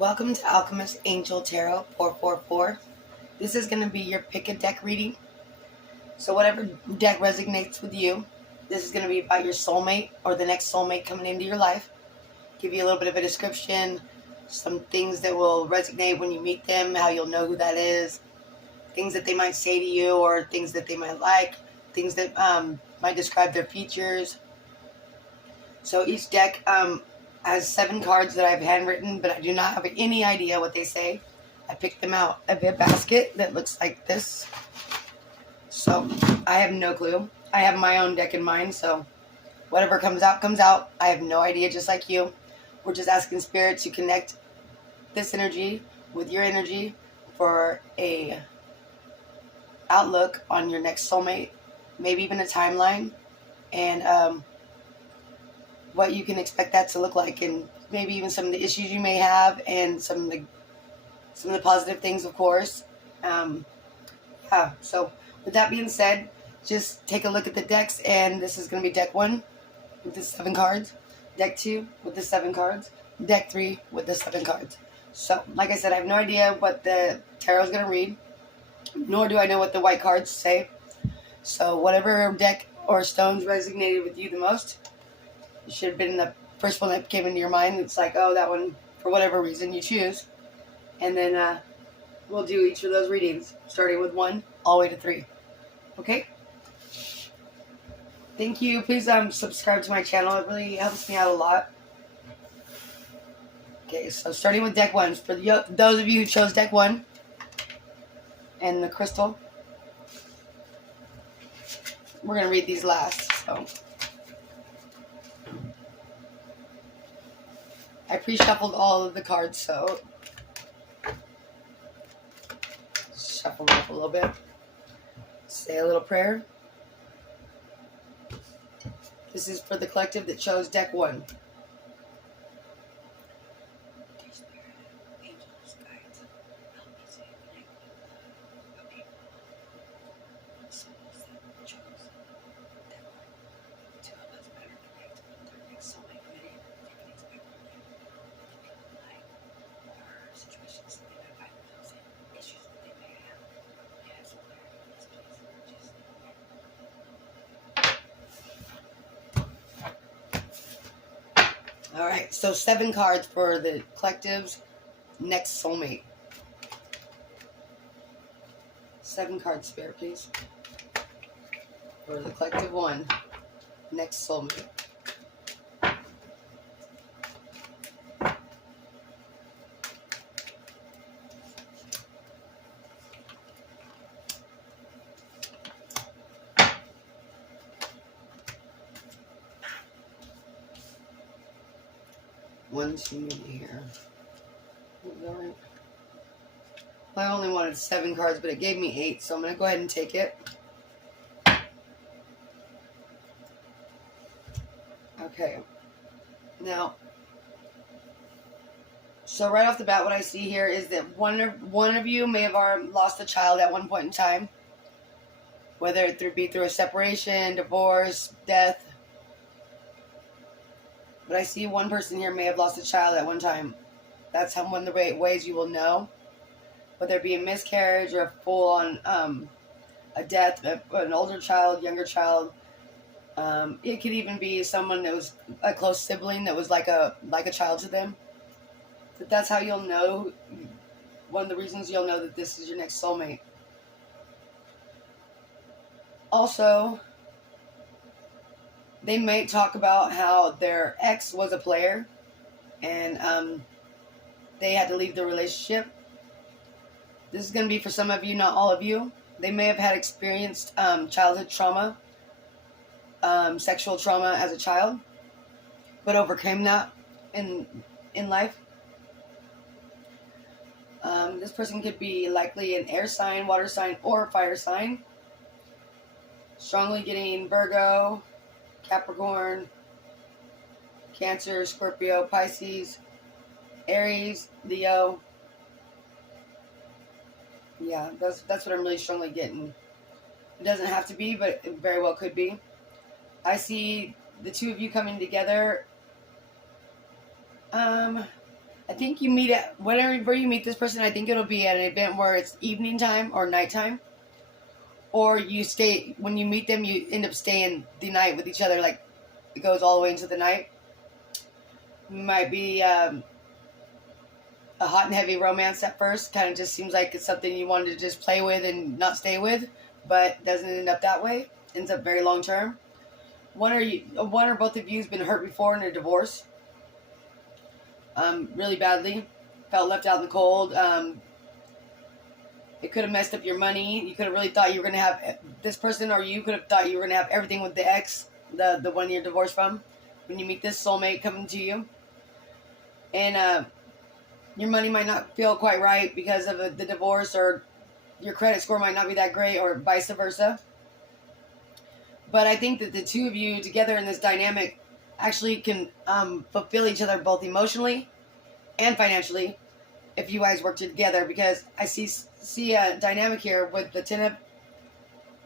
Welcome to Alchemist Angel Tarot 444. This is going to be your pick a deck reading. So whatever deck resonates with you, this is going to be about your soulmate or the next soulmate coming into your life. Give you a little bit of a description, some things that will resonate when you meet them, how you'll know who that is, things that they might say to you or things that they might like, things that might describe their features. So each deck has 7 cards that I've handwritten, but I do not have any idea what they say. I picked them out of a basket that looks like this. So I have no clue. I have my own deck in mind, so whatever comes out, comes out. I have no idea, just like you. We're just asking Spirit to connect this energy with your energy for a outlook on your next soulmate, maybe even a timeline, and what you can expect that to look like, and maybe even some of the issues you may have, and some of the positive things, of course. Yeah. So with that being said, just take a look at the decks, and this is going to be deck 1 with the 7 cards, deck 2 with the 7 cards, deck 3 with the 7 cards. So, like I said, I have no idea what the tarot is going to read, nor do I know what the white cards say. So whatever deck or stones resonated with you the most, it should have been the first one that came into your mind. It's like, oh, that one, for whatever reason you choose. And then we'll do each of those readings, starting with 1 all the way to 3. Okay? Thank you. Please subscribe to my channel. It really helps me out a lot. Okay, so starting with deck 1. For those of you who chose deck 1 and the crystal, we're going to read these last. So I pre-shuffled all of the cards, so shuffle them up a little bit. Say a little prayer. This is for the collective that chose deck 1. Alright, so 7 cards for the collective's next soulmate. 7 cards, Spirit, please. For the collective 1, next soulmate. One, two here. Right. I only wanted 7 cards, but it gave me 8, so I'm going to go ahead and take it. Okay. Now, so right off the bat, what I see here is that one of you may have lost a child at one point in time, whether it be through a separation, divorce, death. But I see one person here may have lost a child at one time. That's one of the ways you will know. Whether it be a miscarriage or a full-on a death, an older child, younger child. It could even be someone that was a close sibling that was like a child to them. But that's how you'll know. One of the reasons you'll know that this is your next soulmate. Also, they may talk about how their ex was a player and they had to leave the relationship. This is going to be for some of you, not all of you. They may have had experienced childhood trauma, sexual trauma as a child, but overcame that in life. This person could be likely an air sign, water sign, or fire sign. Strongly getting Virgo, Capricorn, Cancer, Scorpio, Pisces, Aries, Leo. Yeah, that's what I'm really strongly getting. It doesn't have to be, but it very well could be. I see the two of you coming together I think you meet at whenever you meet this person. I think it'll be at an event where it's evening time or nighttime, or you stay when you meet them. You end up staying the night with each other, like it goes all the way into the night. Might be a hot and heavy romance at first. Kind of just seems like it's something you wanted to just play with and not stay with, but doesn't end up that way. Ends up very long term. One or both of you has been hurt before in a divorce. Really badly. Felt left out in the cold. It could have messed up your money. You could have really thought you were going to have this person, or you could have thought you were going to have everything with the ex, the one you're divorced from, when you meet this soulmate coming to you. And your money might not feel quite right because of the divorce, or your credit score might not be that great, or vice versa. But I think that the two of you together in this dynamic actually can fulfill each other both emotionally and financially if you guys work together, because I see a dynamic here with the Ten of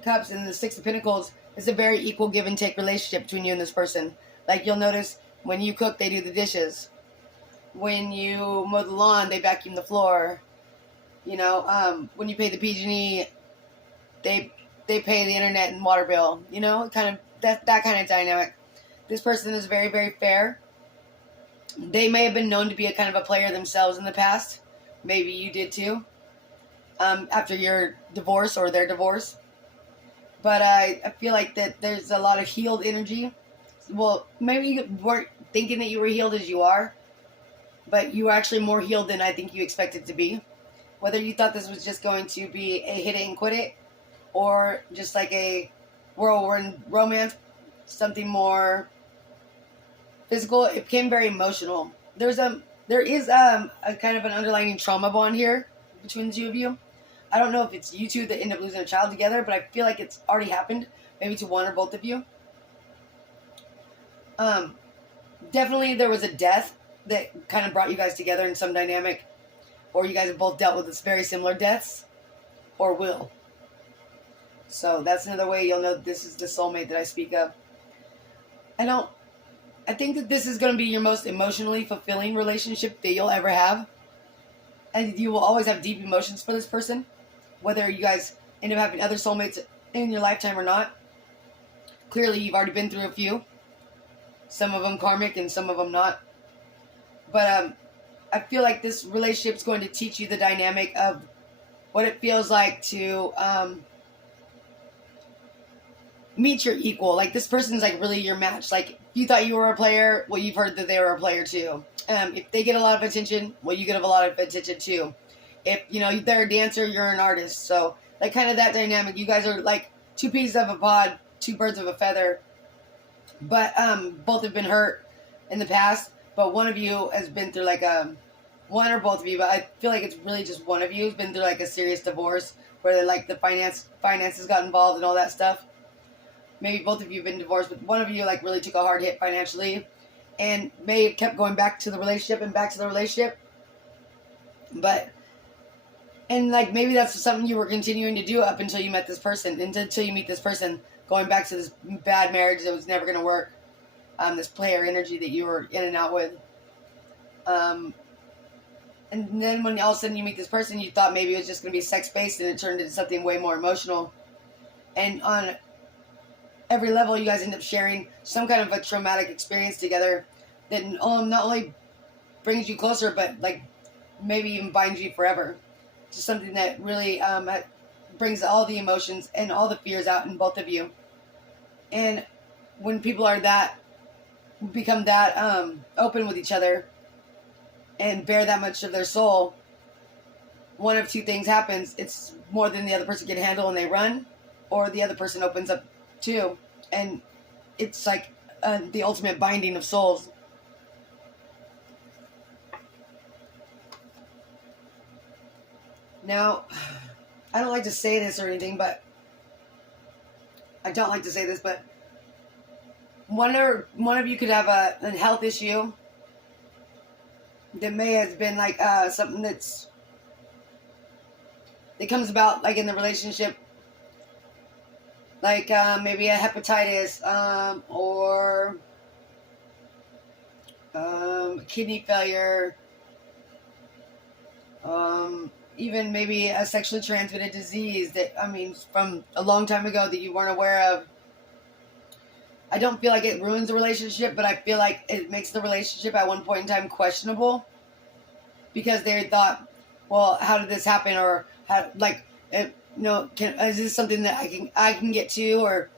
Cups and the Six of Pentacles. It's a very equal give and take relationship between you and this person. Like, you'll notice when you cook, they do the dishes. When you mow the lawn, they vacuum the floor. You know, when you pay the PG&E, they pay the internet and water bill. You know, kind of that kind of dynamic. This person is very, very fair. They may have been known to be a kind of a player themselves in the past. Maybe you did too. After your divorce or their divorce. But I feel like that there's a lot of healed energy. Well, maybe you weren't thinking that you were healed as you are, but you were actually more healed than I think you expected to be. Whether you thought this was just going to be a hit it and quit it, or just like a whirlwind romance, something more physical, it became very emotional. There is a kind of an underlying trauma bond here between the two of you. I don't know if it's you two that end up losing a child together, but I feel like it's already happened, maybe to one or both of you. Definitely there was a death that kind of brought you guys together in some dynamic, or you guys have both dealt with this very similar deaths, or will. So that's another way you'll know this is the soulmate that I speak of. I think that this is going to be your most emotionally fulfilling relationship that you'll ever have. And you will always have deep emotions for this person, whether you guys end up having other soulmates in your lifetime or not. Clearly, you've already been through a few. Some of them karmic and some of them not. But I feel like this relationship is going to teach you the dynamic of what it feels like to meet your equal. Like, this person's like really your match. Like, if you thought you were a player, well, you've heard that they were a player too. If they get a lot of attention, well, you get a lot of attention too. If, you know, they're a dancer, you're an artist. So, like, kind of that dynamic. You guys are like two pieces of a pod, two birds of a feather. But both have been hurt in the past. But one of you has been through like one or both of you, but I feel like it's really just one of you who's been through like a serious divorce where like the finances got involved and all that stuff. Maybe both of you have been divorced, but one of you like really took a hard hit financially and may have kept going back to the relationship and back to the relationship. But, and like maybe that's something you were continuing to do up until you met this person, until you meet this person, going back to this bad marriage that was never going to work. This player energy that you were in and out with. And then when all of a sudden you meet this person, you thought maybe it was just going to be sex-based, and it turned into something way more emotional. And on every level, you guys end up sharing some kind of a traumatic experience together that not only brings you closer, but like maybe even binds you forever. Just something that really brings all the emotions and all the fears out in both of you. And when people are become that open with each other and bear that much of their soul, one of two things happens. It's more than the other person can handle and they run, or the other person opens up too, and it's like the ultimate binding of souls. Now, I don't like to say this or anything, but one of you could have a health issue that may have been like something that comes about like in the relationship, like maybe a hepatitis or kidney failure, Even maybe a sexually transmitted disease that, I mean, from a long time ago that you weren't aware of. I don't feel like it ruins the relationship, but I feel like it makes the relationship at one point in time questionable because they thought, well, how did this happen, or how, like, is this something that I can get to,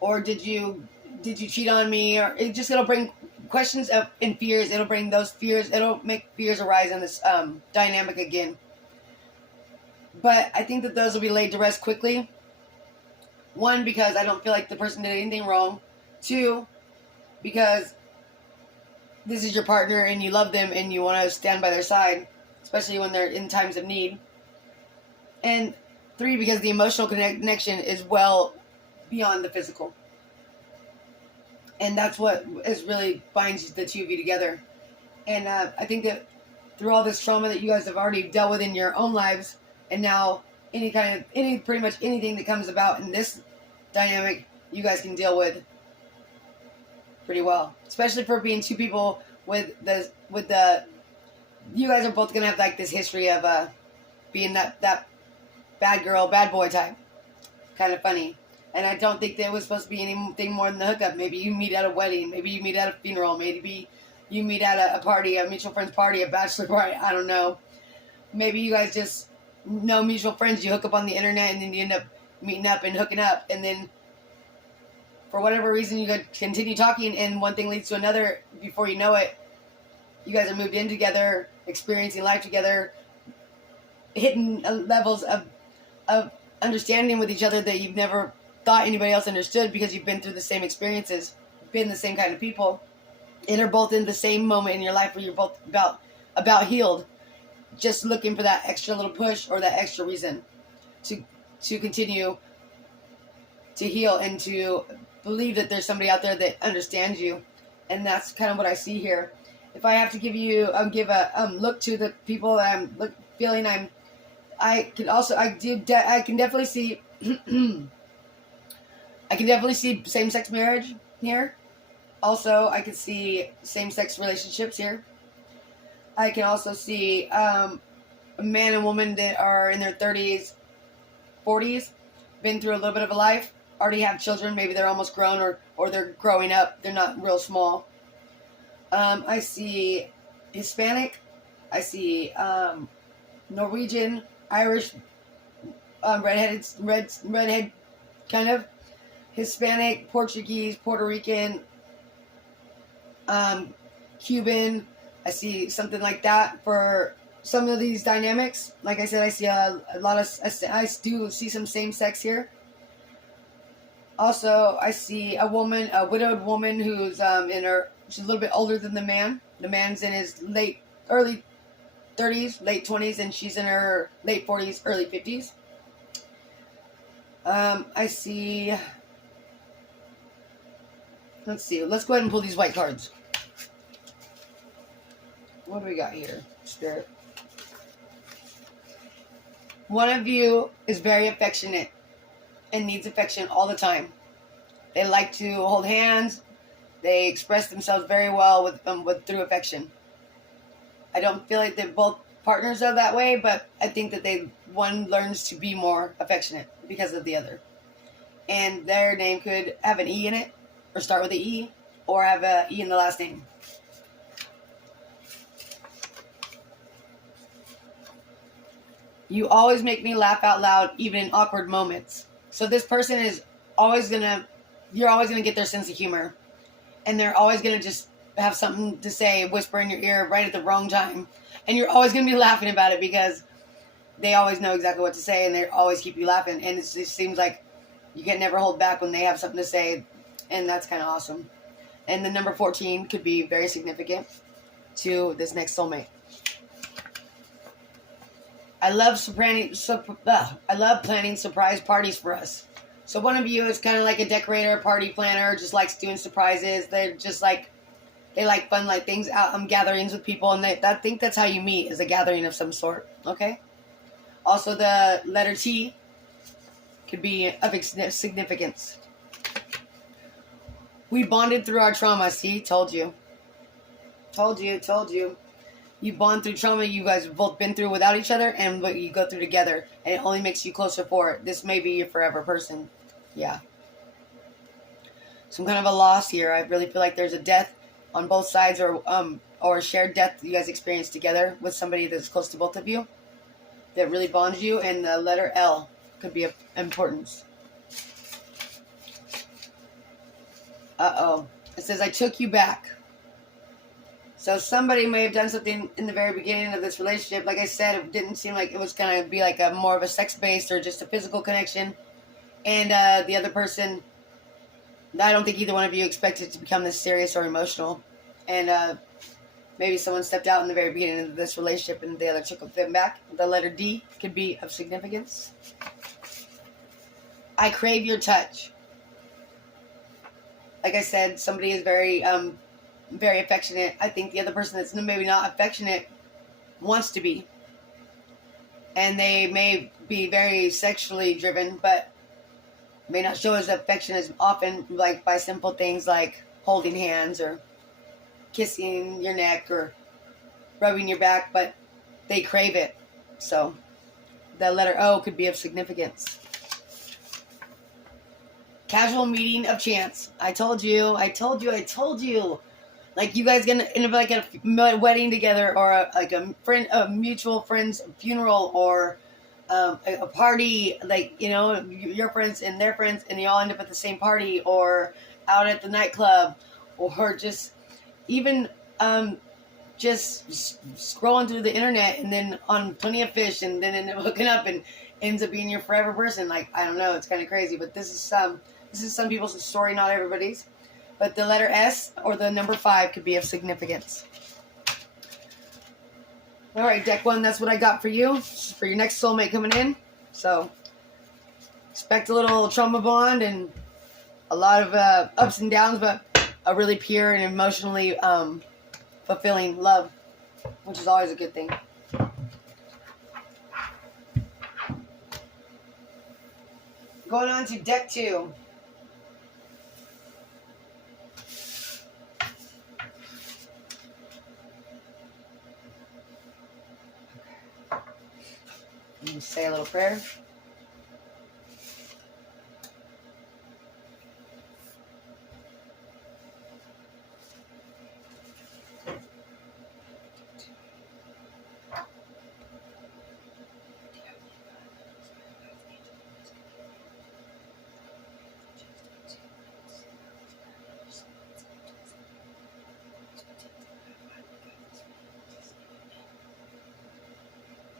or did you cheat on me, or it'll bring questions and fears. It'll bring those fears. It'll make fears arise in this dynamic again. But I think that those will be laid to rest quickly. One, because I don't feel like the person did anything wrong. Two, because this is your partner and you love them and you want to stand by their side, especially when they're in times of need. And three, because the emotional connection is well beyond the physical. And that's what is really binds the two of you together. And I think that through all this trauma that you guys have already dealt with in your own lives, and now pretty much anything that comes about in this dynamic, you guys can deal with pretty well. Especially for being two people with the you guys are both gonna have like this history of being that bad girl, bad boy type. Kind of funny. And I don't think there was supposed to be anything more than the hookup. Maybe you meet at a wedding. Maybe you meet at a funeral. Maybe you meet at a party, a mutual friends party, a bachelor party. I don't know. Maybe you guys just know mutual friends. You hook up on the internet and then you end up meeting up and hooking up. And then for whatever reason, you could continue talking and one thing leads to another. Before you know it, you guys are moved in together, experiencing life together, hitting levels of understanding with each other that you've never thought anybody else understood because you've been through the same experiences, been the same kind of people, and are both in the same moment in your life where you're both about healed, just looking for that extra little push or that extra reason to continue to heal and to believe that there's somebody out there that understands you. And that's kind of what I see here. If I have to give a look to the people that I'm feeling, I can definitely see I can definitely see same-sex marriage here. Also, I can see same-sex relationships here. I can also see a man and woman that are in their 30s, 40s, been through a little bit of a life, already have children. Maybe they're almost grown or they're growing up. They're not real small. I see Hispanic. I see Norwegian, Irish, redhead kind of. Hispanic, Portuguese, Puerto Rican, Cuban. I see something like that for some of these dynamics. Like I said, I see a lot of. I do see some same sex here. Also, I see a widowed woman who's she's a little bit older than the man. The man's in his early 30s, late 20s, and she's in her late 40s, early 50s. I see. Let's see. Let's go ahead and pull these white cards. What do we got here, Spirit? One of you is very affectionate and needs affection all the time. They like to hold hands. They express themselves very well with through affection. I don't feel like that both partners are that way, but I think that one learns to be more affectionate because of the other. And their name could have an E in it, or start with an E, or have an E in the last name. You always make me laugh out loud, even in awkward moments. So this person is you're always gonna get their sense of humor. And they're always gonna just have something to say, whisper in your ear right at the wrong time. And you're always gonna be laughing about it because they always know exactly what to say and they always keep you laughing. And it just seems like you can never hold back when they have something to say. And that's kind of awesome. And the number 14 could be very significant to this next soulmate. I love planning surprise parties for us. So one of you is kind of like a decorator, party planner, just likes doing surprises. They're just like, they like fun, like things out, gatherings with people. And I think that's how you meet, is a gathering of some sort. Okay. Also, the letter T could be of significance. We bonded through our trauma. See, told you. you bond through trauma you guys have both been through without each other and what you go through together. And it only makes you closer for it. This may be your forever person. Yeah. Some kind of a loss here. I really feel like there's a death on both sides, or a shared death that you guys experience together with somebody that's close to both of you that really bonds you. And the letter L could be of importance. Uh-oh. It says, I took you back. So somebody may have done something in the very beginning of this relationship. Like I said, it didn't seem like it was going to be like a more of a sex-based or just a physical connection. And the other person, I don't think either one of you expected it to become this serious or emotional. And maybe someone stepped out in the very beginning of this relationship and the other took them back. The letter D could be of significance. I crave your touch. Like I said, somebody is very affectionate. I think the other person that's maybe not affectionate wants to be. And they may be very sexually driven, but may not show as affection as often, like by simple things like holding hands or kissing your neck or rubbing your back, but they crave it. So the letter O could be of significance. Casual meeting of chance. I told you. Like you guys gonna end up like at a wedding together, or a mutual friend's funeral, or a party, like, you know, your friends and their friends, and you all end up at the same party, or out at the nightclub, or just even just scrolling through the internet, and then on Plenty of Fish, and then end up hooking up and ends up being your forever person. Like, I don't know, it's kind of crazy, but this is some people's story, not everybody's. But the letter S or the number 5 could be of significance. All right, deck 1, that's what I got for you. For your next soulmate coming in. So, expect a little trauma bond and a lot of ups and downs, but a really pure and emotionally fulfilling love, which is always a good thing. Going on to deck 2. Say a little prayer.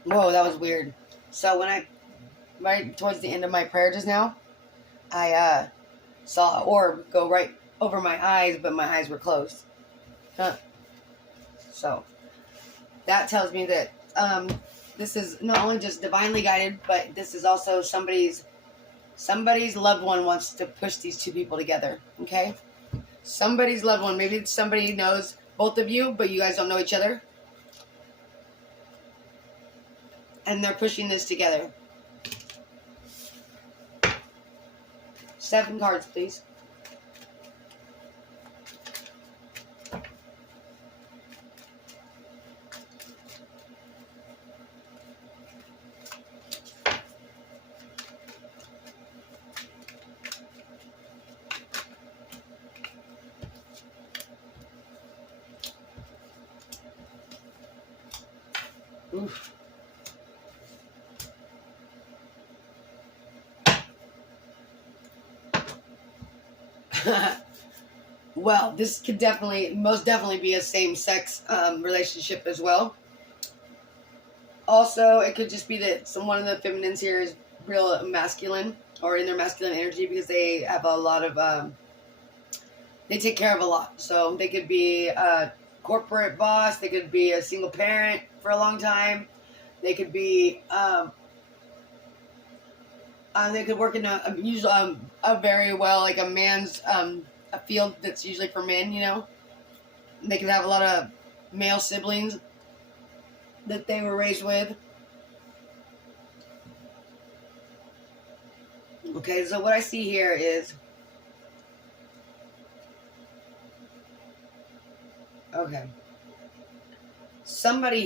Whoa, that was weird. So when right towards the end of my prayer just now, I saw an orb go right over my eyes, but my eyes were closed. Huh. So that tells me that this is not only just divinely guided, but this is also somebody's loved one wants to push these two people together. Okay, somebody's loved one. Maybe somebody knows both of you, but you guys don't know each other. And they're pushing this together. 7 cards, please. Oof. Well, this could most definitely be a same-sex relationship as well. Also, it could just be that one of the feminines here is real masculine, or in their masculine energy, because they have a lot of, they take care of a lot. So they could be a corporate boss, they could be a single parent for a long time, they could be, they could work in a very well, like a man's, a field that's usually for men, you know. They could have a lot of male siblings that they were raised with. Okay, so what I see here is, okay, somebody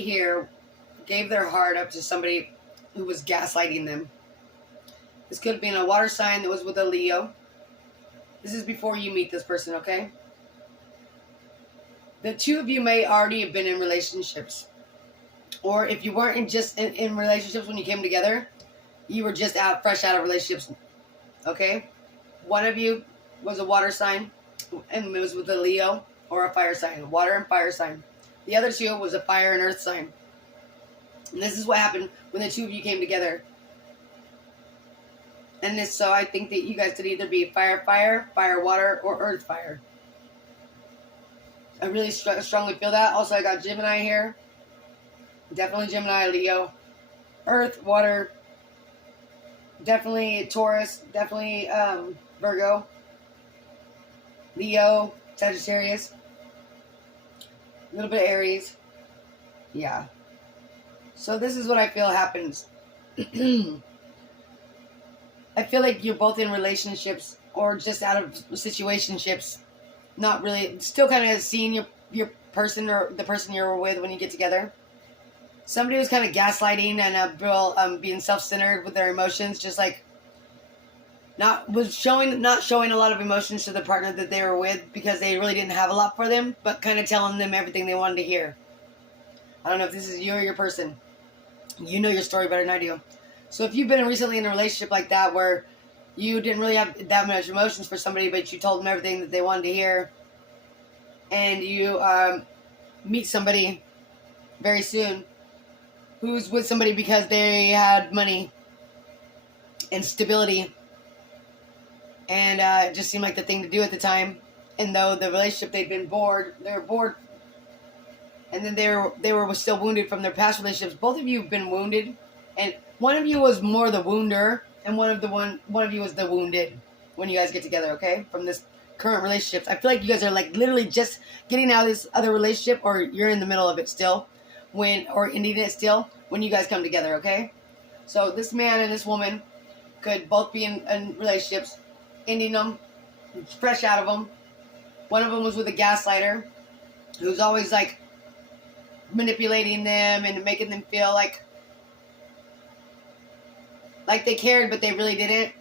here gave their heart up to somebody who was gaslighting them. This could have been a water sign that was with a Leo. This is before you meet this person, okay? The two of you may already have been in relationships. Or if you weren't in relationships when you came together, you were just fresh out of relationships, okay? One of you was a water sign, and it was with a Leo or a fire sign, water and fire sign. The other two was a fire and earth sign. And this is what happened when the two of you came together. And so I think that you guys could either be fire, water, or earth, fire. I really strongly feel that. Also, I got Gemini here. Definitely Gemini, Leo. Earth, water. Definitely Taurus. Definitely Virgo. Leo, Sagittarius. A little bit of Aries. Yeah. So this is what I feel happens. I feel like you're both in relationships or just out of situationships. Not really. Still kind of seeing your person or the person you're with when you get together. Somebody was kind of gaslighting and being self-centered with their emotions, just like not showing a lot of emotions to the partner that they were with because they really didn't have a lot for them, but kind of telling them everything they wanted to hear. I don't know if this is you or your person. You know your story better than I do. So if you've been recently in a relationship like that where you didn't really have that much emotions for somebody, but you told them everything that they wanted to hear, and you meet somebody very soon who's with somebody because they had money and stability, and it just seemed like the thing to do at the time. And though the relationship, they were bored, and then they were still wounded from their past relationships. Both of you have been wounded, and one of you was more the wounder, and one of you was the wounded when you guys get together, okay? From this current relationships. I feel like you guys are like literally just getting out of this other relationship, or you're in the middle of it still, or ending it still when you guys come together, okay? So this man and this woman could both be in relationships, ending them, fresh out of them. One of them was with a gaslighter who's always like manipulating them and making them feel like they cared, but they really didn't.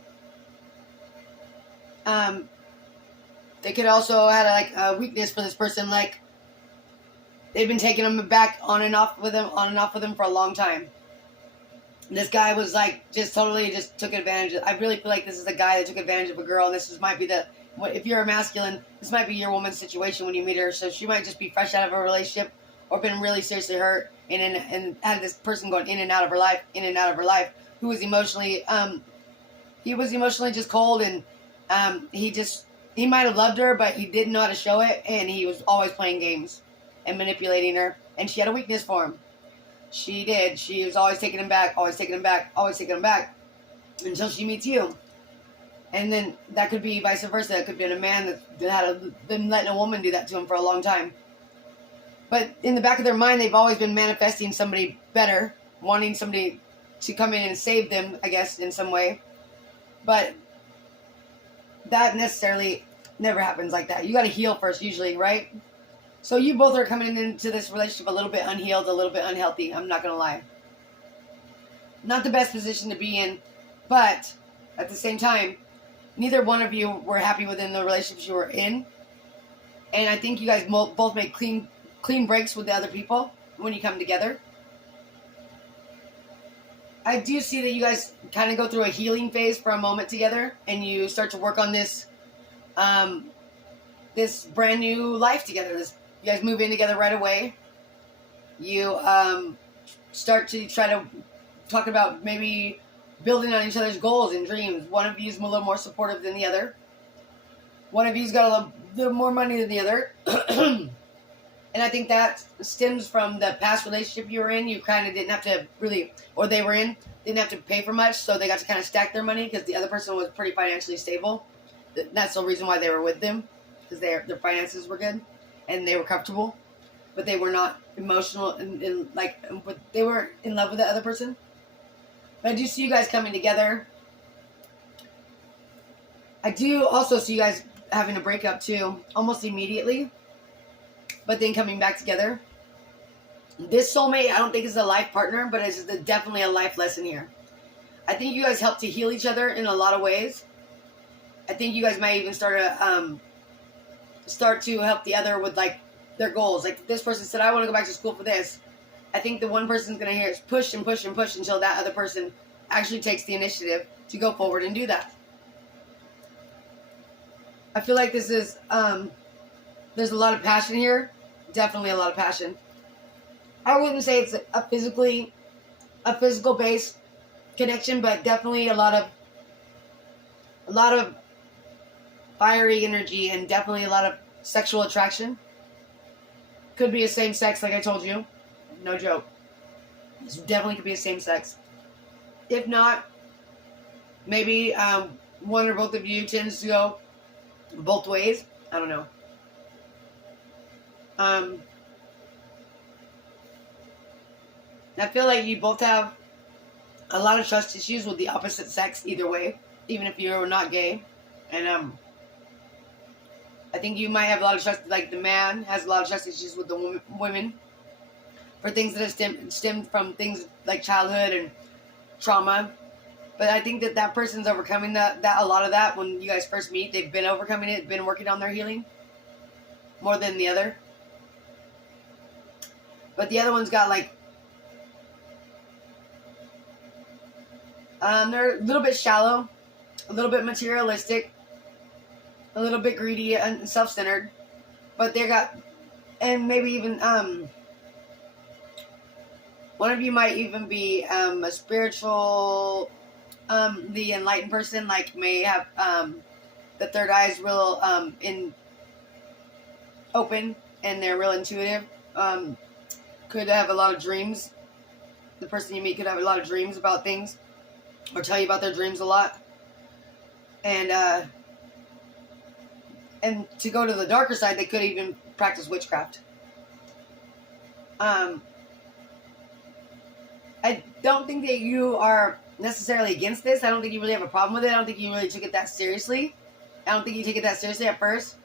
They could also had a weakness for this person, like they've been taking them back on and off with them for a long time. This guy was like just took advantage of. I really feel like this is a guy that took advantage of a girl, and might be if you're a masculine, this might be your woman's situation when you meet her. So she might just be fresh out of a relationship or been really seriously hurt, and had this person going in and out of her life, who was emotionally just cold, and he might have loved her, but he didn't know how to show it, and he was always playing games and manipulating her, and she had a weakness for him. She did. She was always taking him back, until she meets you. And then that could be vice versa. It could be a man that had been letting a woman do that to him for a long time. But in the back of their mind, they've always been manifesting somebody better, wanting somebody to come in and save them, I guess, in some way. But that necessarily never happens like that. You got to heal first, usually, right? So you both are coming into this relationship a little bit unhealed, a little bit unhealthy. I'm not going to lie. Not the best position to be in, but at the same time, neither one of you were happy within the relationships you were in. And I think you guys both make clean breaks with the other people when you come together. I do see that you guys kind of go through a healing phase for a moment together, and you start to work on this this brand new life together. You guys move in together right away. You start to try to talk about maybe building on each other's goals and dreams. One of you is a little more supportive than the other. One of you's got a little more money than the other. And I think that stems from the past relationship you were in. You kind of didn't have to really, or they were in, didn't have to pay for much, so they got to kind of stack their money because the other person was pretty financially stable. That's the reason why they were with them, because their finances were good and they were comfortable, but they were not emotional and but they were in love with the other person. But I do see you guys coming together. I do also see you guys having a breakup too, almost immediately, but then coming back together. This soulmate, I don't think is a life partner, but it's definitely a life lesson here. I think you guys help to heal each other in a lot of ways. I think you guys might even start to help the other with like their goals. Like this person said, I want to go back to school for this. I think the one person's going to hear is push and push and push until that other person actually takes the initiative to go forward and do that. I feel like this is, there's a lot of passion here. Definitely a lot of passion. I wouldn't say it's a physical based connection, but definitely a lot of fiery energy and definitely a lot of sexual attraction. Could be a same sex, like I told you. No joke. This definitely could be a same sex. If not, maybe one or both of you tends to go both ways. I don't know. I feel like you both have a lot of trust issues with the opposite sex either way, even if you're not gay. And I think you might have a lot of trust, like the man has a lot of trust issues with the women for things that have stemmed from things like childhood and trauma. But I think that person's overcoming that a lot of that when you guys first meet. They've been overcoming it, been working on their healing more than the other. But the other one's got like, they're a little bit shallow, a little bit materialistic, a little bit greedy and self-centered. But they got, and maybe even, one of you might even be a spiritual, the enlightened person, like may have the third eye is real open and they're real intuitive. Could have a lot of dreams. The person you meet could have a lot of dreams about things or tell you about their dreams a lot. And to go to the darker side, they could even practice witchcraft. I don't think that you are necessarily against this. I don't think you really have a problem with it. I don't think you really took it that seriously. I don't think you take it that seriously at first.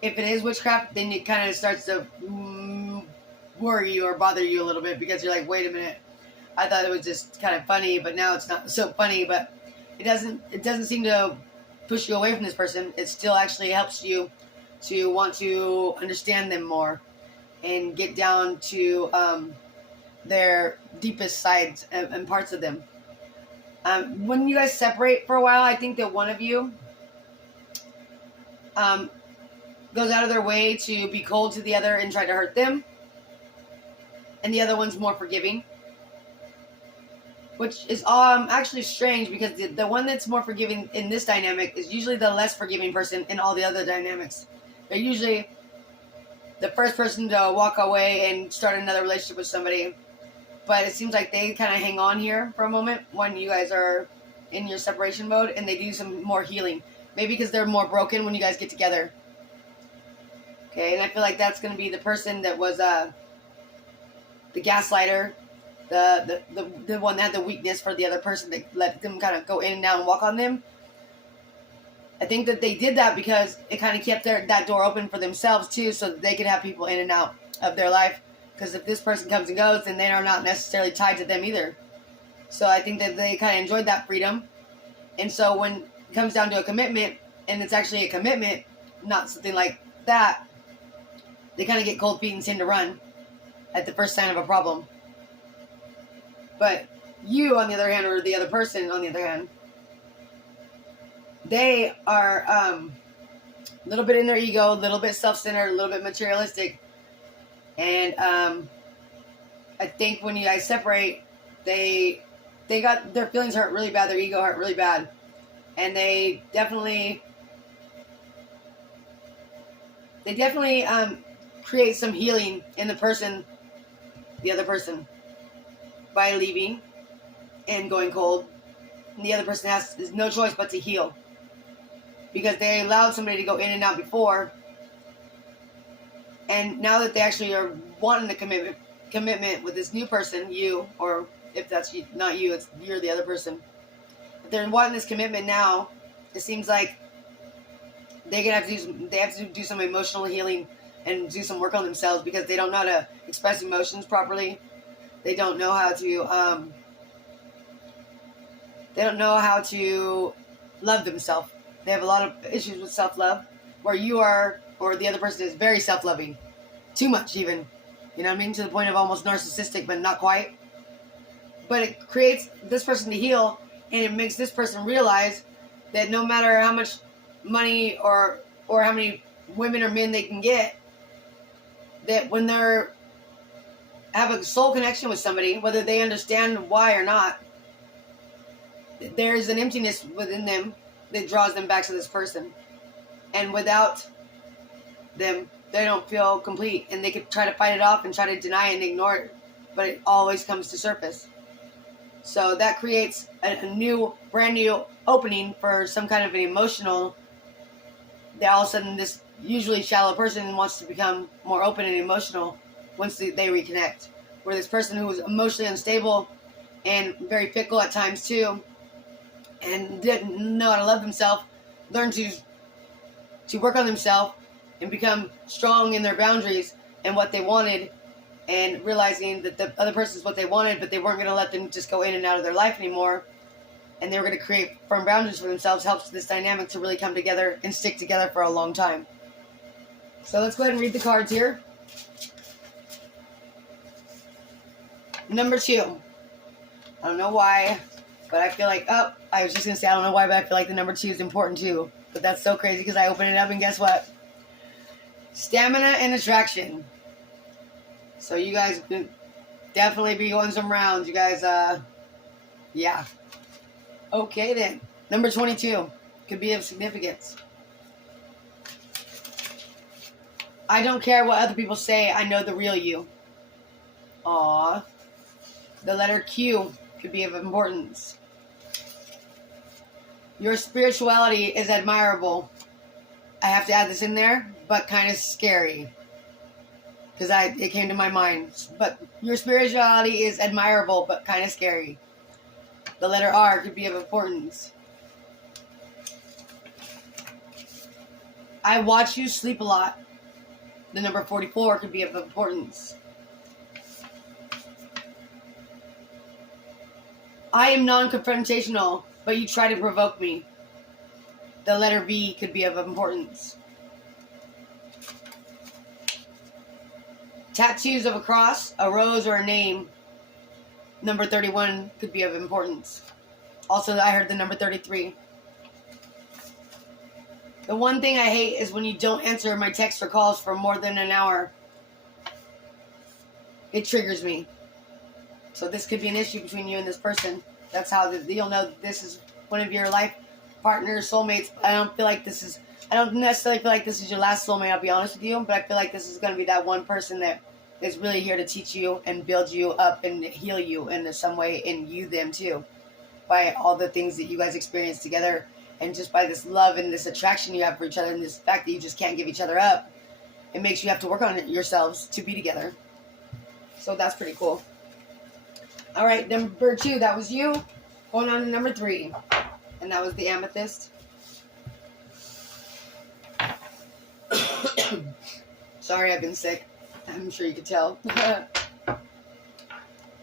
If it is witchcraft, then it kind of starts to worry you or bother you a little bit because you're like, wait a minute. I thought it was just kind of funny, but now it's not so funny. But it doesn't seem to push you away from this person. It still actually helps you to want to understand them more and get down to their deepest sides and parts of them. When you guys separate for a while, I think that one of you goes out of their way to be cold to the other and try to hurt them. And the other one's more forgiving. Which is actually strange because the one that's more forgiving in this dynamic is usually the less forgiving person in all the other dynamics. They're usually the first person to walk away and start another relationship with somebody. But it seems like they kind of hang on here for a moment when you guys are in your separation mode and they do some more healing. Maybe because they're more broken when you guys get together. Okay, and I feel like that's going to be the person that was the gaslighter, the one that had the weakness for the other person that let them kind of go in and out and walk on them. I think that they did that because it kind of kept that door open for themselves too, so that they could have people in and out of their life. Because if this person comes and goes, then they are not necessarily tied to them either. So I think that they kind of enjoyed that freedom. And so when it comes down to a commitment, and it's actually a commitment, not something like that, they kind of get cold feet and tend to run at the first sign of a problem. But you, on the other hand, or the other person, on the other hand, they are a little bit in their ego, a little bit self-centered, a little bit materialistic. And I think when you guys separate, they got their feelings hurt really bad, their ego hurt really bad. And they definitely create some healing in the other person, by leaving and going cold. And the other person has no choice but to heal. Because they allowed somebody to go in and out before. And now that they actually are wanting a commitment with this new person, you, or if that's not you, you're the other person. If they're wanting this commitment now, it seems like they have to do some emotional healing and do some work on themselves because they don't know how to express emotions properly. They don't know how to love themselves. They have a lot of issues with self-love, where you are, or the other person is very self-loving. Too much, even. You know what I mean? To the point of almost narcissistic, but not quite. But it creates this person to heal, and it makes this person realize that no matter how much money or how many women or men they can get, that when they're have a soul connection with somebody, whether they understand why or not, there's an emptiness within them that draws them back to this person. And without them, they don't feel complete, and they could try to fight it off and try to deny it and ignore it, but it always comes to surface. So that creates a new, brand new opening for some kind of an emotional, that all of a sudden this usually shallow person wants to become more open and emotional once they reconnect. Where this person who was emotionally unstable and very fickle at times too, and didn't know how to love themselves, learn to work on themselves and become strong in their boundaries and what they wanted, and realizing that the other person is what they wanted, but they weren't going to let them just go in and out of their life anymore, and they were going to create firm boundaries for themselves, helps this dynamic to really come together and stick together for a long time. So let's go ahead and read the cards here. Number 2. I don't know why, but I feel like, I was just going to say I don't know why, but I feel like the number 2 is important too. But that's so crazy because I opened it up and guess what? Stamina and attraction. So you guys could definitely be going some rounds. You guys, yeah. Okay then. Number 22 could be of significance. I don't care what other people say. I know the real you. Aww. The letter Q could be of importance. Your spirituality is admirable. I have to add this in there, but kind of scary. Because it came to my mind. But your spirituality is admirable, but kind of scary. The letter R could be of importance. I watch you sleep a lot. The number 44 could be of importance. I am non-confrontational, but you try to provoke me. The letter V could be of importance. Tattoos of a cross, a rose, or a name. Number 31 could be of importance. Also, I heard the number 33. The one thing I hate is when you don't answer my texts or calls for more than an hour. It triggers me. So this could be an issue between you and this person. That's how you'll know that this is one of your life partners, soulmates. I don't necessarily feel like this is your last soulmate, I'll be honest with you, but I feel like this is going to be that one person that is really here to teach you and build you up and heal you in some way, and you them too, by all the things that you guys experience together, and just by this love and this attraction you have for each other, and this fact that you just can't give each other up. It makes you have to work on it yourselves to be together. So that's pretty cool. All right, number 2, that was you. Going on to number 3, and that was the amethyst. Sorry, I've been sick. I'm sure you could tell.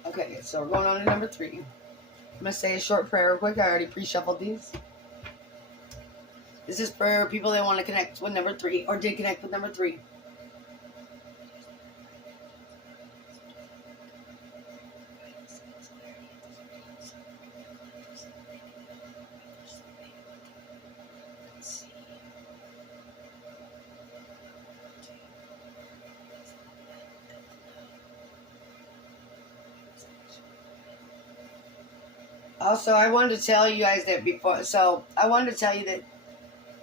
Okay, so we're going on to number 3. I'm going to say a short prayer real quick. I already pre-shuffled these. This is for people that want to connect with number 3, or did connect with number 3. Also, I wanted to tell you guys that before. So, I wanted to tell you that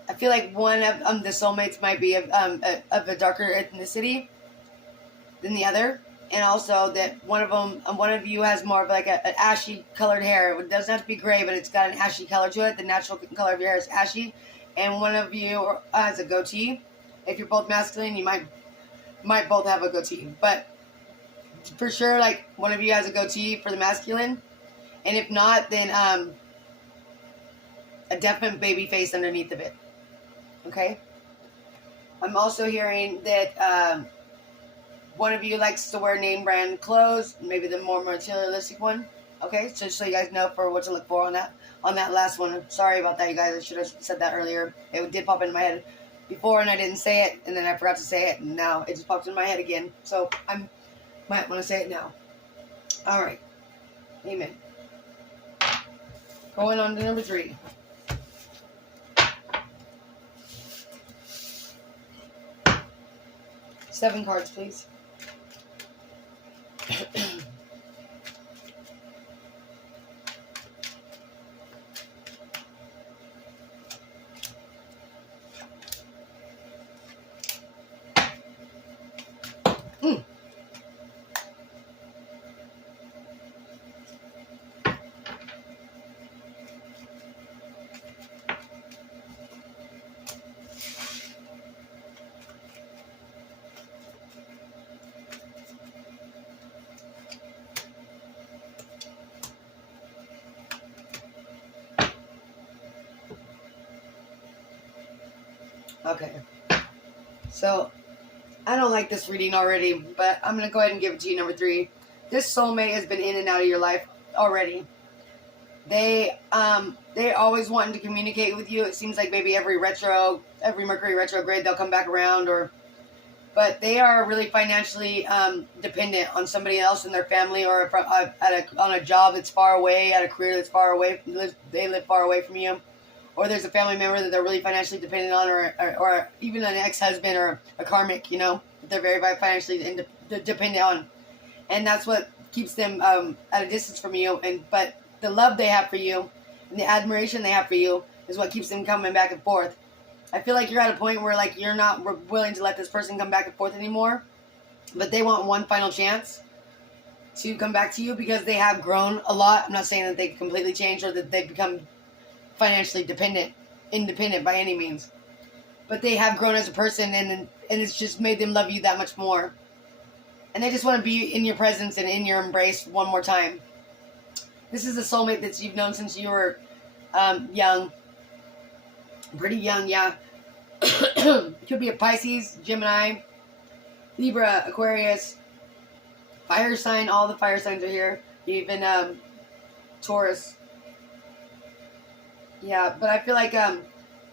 I feel like one of the soulmates might be of a darker ethnicity than the other, and also that one of you has more of like an ashy colored hair. It doesn't have to be gray, but it's got an ashy color to it. The natural color of your hair is ashy, and one of you has a goatee. If you're both masculine, you might both have a goatee, but for sure, like one of you has a goatee for the masculine. And if not, then a definite baby face underneath of it. Okay? I'm also hearing that one of you likes to wear name brand clothes, maybe the more materialistic one. Okay, so you guys know for what to look for on that last one. Sorry about that, you guys. I should have said that earlier. It did pop in my head before, and I didn't say it, and then I forgot to say it, and now it just popped in my head again. So I might want to say it now. All right, amen. Going on to number 3. Seven cards, please. Okay. So, I don't like this reading already, but I'm going to go ahead and give it to you, number 3. This soulmate has been in and out of your life already. They always wanting to communicate with you. It seems like maybe every Mercury retrograde, they'll come back around, but they are really financially dependent on somebody else in their family, or on a job that's far away, at a career that's far away. They live far away from you, or there's a family member that they're really financially dependent on, or even an ex-husband or a karmic, that they're very, very financially dependent on, and that's what keeps them at a distance from you. But the love they have for you and the admiration they have for you is what keeps them coming back and forth. I feel like you're at a point where you're not willing to let this person come back and forth anymore, but they want one final chance to come back to you because they have grown a lot. I'm not saying that they completely changed or that they've become financially independent by any means, but they have grown as a person, and it's just made them love you that much more, and they just want to be in your presence and in your embrace one more time. This is a soulmate that you've known since you were young. Pretty young, yeah. It could be a Pisces, Gemini, Libra, Aquarius, fire sign. All the fire signs are here. Even Taurus. Yeah, but I feel like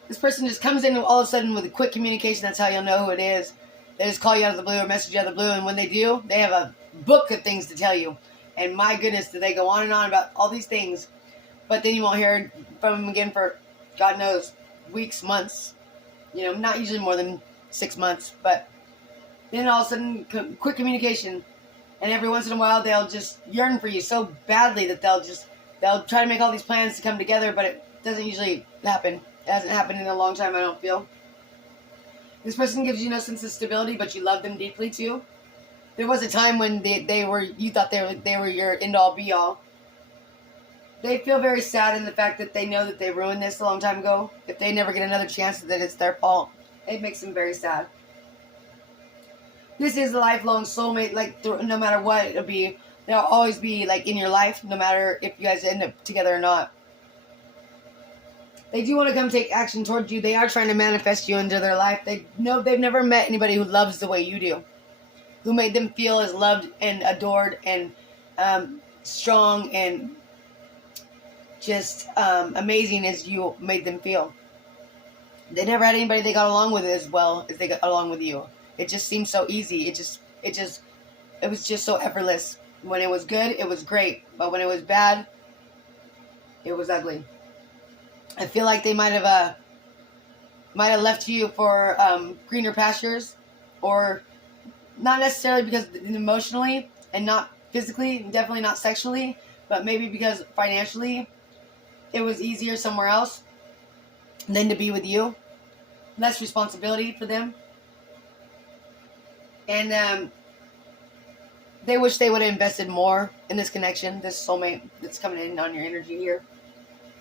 this person just comes in all of a sudden with a quick communication. That's how you'll know who it is. They just call you out of the blue or message you out of the blue, and when they do, they have a book of things to tell you. And my goodness, do they go on and on about all these things. But then you won't hear from them again for, God knows, weeks, months. Not usually more than 6 months. But then all of a sudden, quick communication. And every once in a while, they'll just yearn for you so badly that they'll try to make all these plans to come together, but it doesn't usually happen. It hasn't happened in a long time, I don't feel. This person gives you no sense of stability, but you love them deeply too. There was a time when you thought they were your end-all be-all. They feel very sad in the fact that they know that they ruined this a long time ago. If they never get another chance, that it's their fault. It makes them very sad. This is a lifelong soulmate. No matter what it'll be, they'll always be in your life, no matter if you guys end up together or not. They do want to come take action towards you. They are trying to manifest you into their life. They've never met anybody who loves the way you do, who made them feel as loved and adored and strong and just amazing as you made them feel. They never had anybody they got along with as well as they got along with you. It just seemed so easy. It was just so effortless. When it was good, it was great, but when it was bad, it was ugly. I feel like they might have left you for greener pastures, or not necessarily because emotionally and not physically, definitely not sexually, but maybe because financially it was easier somewhere else than to be with you. Less responsibility for them. And they wish they would have invested more in this connection, this soulmate that's coming in on your energy here.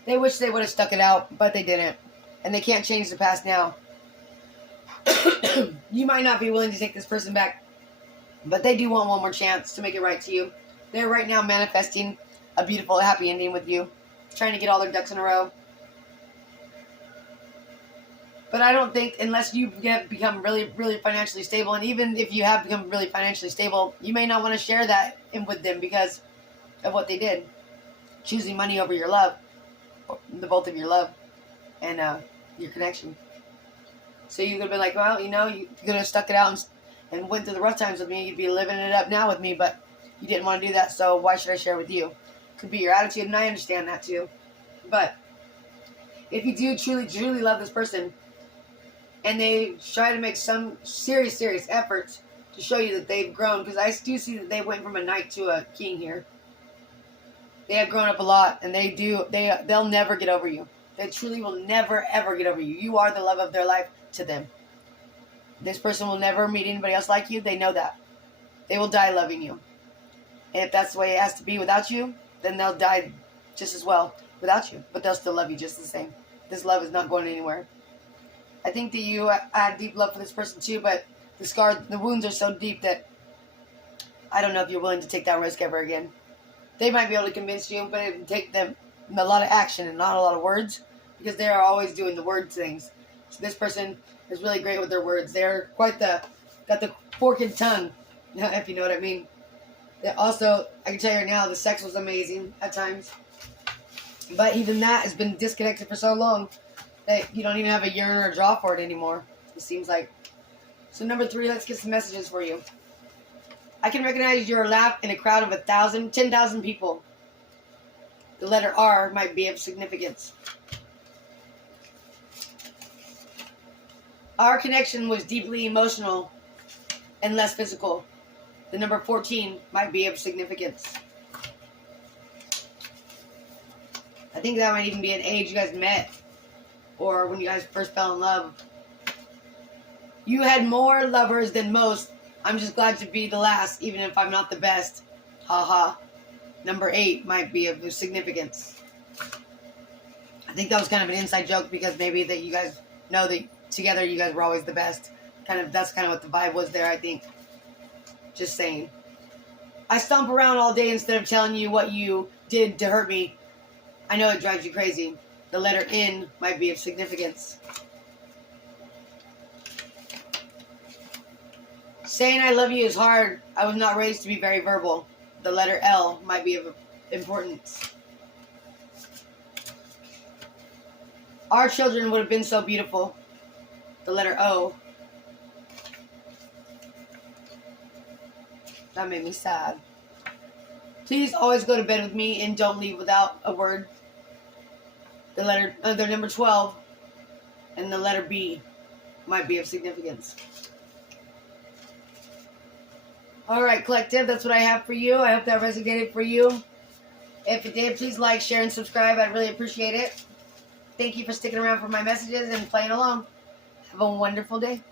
They wish they would have stuck it out, but they didn't. And they can't change the past now. You might not be willing to take this person back, but they do want one more chance to make it right to you. They're right now manifesting a beautiful, happy ending with you, trying to get all their ducks in a row. But I don't think, unless you have become really, really financially stable, and even if you have become really financially stable, you may not want to share that with them because of what they did. Choosing money over your love, the both of your love, and your connection. So you could have been like, well, you could have stuck it out and went through the rough times with me. You'd be living it up now with me, but you didn't want to do that, so why should I share with you? Could be your attitude, and I understand that too. But if you do truly, truly love this person, and they try to make some serious, serious efforts to show you that they've grown, because I do see that they went from a knight to a king here. They have grown up a lot, and they'll never get over you. They truly will never, ever get over you. You are the love of their life to them. This person will never meet anybody else like you. They know that. They will die loving you. And if that's the way it has to be without you, then they'll die just as well without you. But they'll still love you just the same. This love is not going anywhere. I think that you had deep love for this person too, but the wounds are so deep that I don't know if you're willing to take that risk ever again. They might be able to convince you, but it would take them a lot of action and not a lot of words, because they are always doing the word things. So this person is really great with their words. They're got the forked tongue, if you know what I mean. Also, I can tell you right now, the sex was amazing at times. But even that has been disconnected for so long that you don't even have a yearn or a draw for it anymore, it seems like. So number 3, let's get some messages for you. I can recognize your laugh in a crowd of 10,000 people. The letter R might be of significance. Our connection was deeply emotional and less physical. The number 14 might be of significance. I think that might even be an age you guys met, or when you guys first fell in love. You had more lovers than most. I'm just glad to be the last, even if I'm not the best. Haha. Number 8 might be of significance. I think that was kind of an inside joke, because maybe that you guys know that together you guys were always the best. That's kind of what the vibe was there, I think. Just saying. I stomp around all day instead of telling you what you did to hurt me. I know it drives you crazy. The letter N might be of significance. Saying I love you is hard. I was not raised to be very verbal. The letter L might be of importance. Our children would have been so beautiful. The letter O. That made me sad. Please always go to bed with me and don't leave without a word. The number 12 and the letter B might be of significance. Alright, collective, that's what I have for you. I hope that resonated for you. If it did, please like, share, and subscribe. I'd really appreciate it. Thank you for sticking around for my messages and playing along. Have a wonderful day.